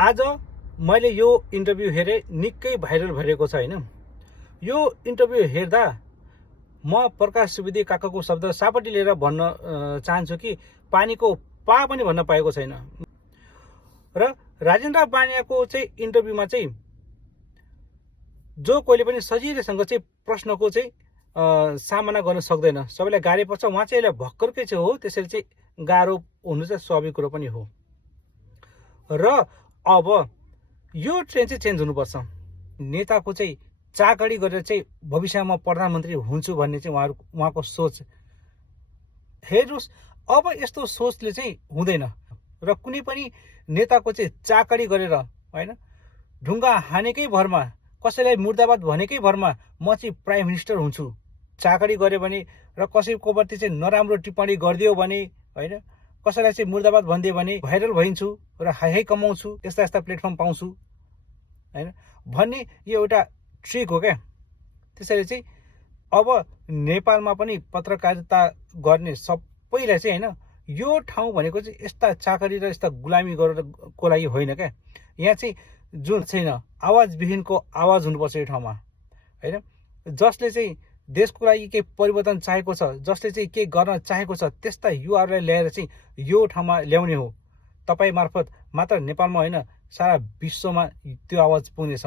आज मैले यो इन्टरभ्यू हेरेँ, निकै भाइरल भइरहेको छ हैन। यो इन्टरभ्यू हेर्दा म प्रकाश सुवेदी काकाको शब्द सापट्टि लिएर भन्न चाहन्छु कि पानीको पा पनि भन्न पाएको छैन। र राजेन्द्र बानियाको चाहिँ इन्टरभ्यूमा चाहिँ जो कोहीले पनि सजिलैसँग चाहिँ प्रश्नको चाहिँ सामना गर्न सक्दैन, सबैलाई गाह्रै पर्छ। उहाँ चाहिँ यसलाई भर्खरकै चाहिँ हो, त्यसैले चाहिँ गाह्रो हुनु चाहिँ स्वाभाविक कुरो पनि हो। र अब यो ट्रेन्ड चाहिँ चेन्ज हुनुपर्छ। नेताको चाहिँ चाकडी गरेर चाहिँ भविष्यमा प्रधानमन्त्री हुन्छु भन्ने चाहिँ उहाँको सोच हेर्नुहोस्। अब यस्तो सोचले चाहिँ हुँदैन। र कुनै पनि नेताको चाहिँ चाकडी गरेर हैन, ढुङ्गा हानेकै भरमा, कसैलाई मुर्दाबाद भनेकै भरमा म चाहिँ प्राइम मिनिस्टर हुन्छु चाकडी गरे भने, र कसैको प्रति चाहिँ नराम्रो टिप्पणी गरिदियो भने हैन, कसैलाई चाहिँ मुर्दाबाद भनिदियो भने भाइरल भइन्छु र हाई कमाउँछु, यस्ता यस्ता प्लेटफर्म पाउँछु हैन भन्ने यो एउटा ट्रिक हो क्या। त्यसैले चाहिँ अब नेपालमा पनि पत्रकारिता गर्ने सबैलाई चाहिँ हैन, यो ठाउँ भनेको चाहिँ यस्ता चाकरी र यस्ता गुलामी गरेरको लागि होइन क्या। यहाँ चाहिँ जुन छैन, आवाजविहीनको आवाज हुनुपर्छ यो ठाउँमा हैन। जसले चाहिँ देशको लागि केही परिवर्तन चाहेको छ, जसले चाहिँ केही गर्न चाहेको छ, त्यस्ता युवाहरूलाई ल्याएर चाहिँ यो ठाउँमा ल्याउने हो। तपाईँ मार्फत मात्र नेपालमा होइन, सारा विश्वमा त्यो आवाज पुग्नेछ।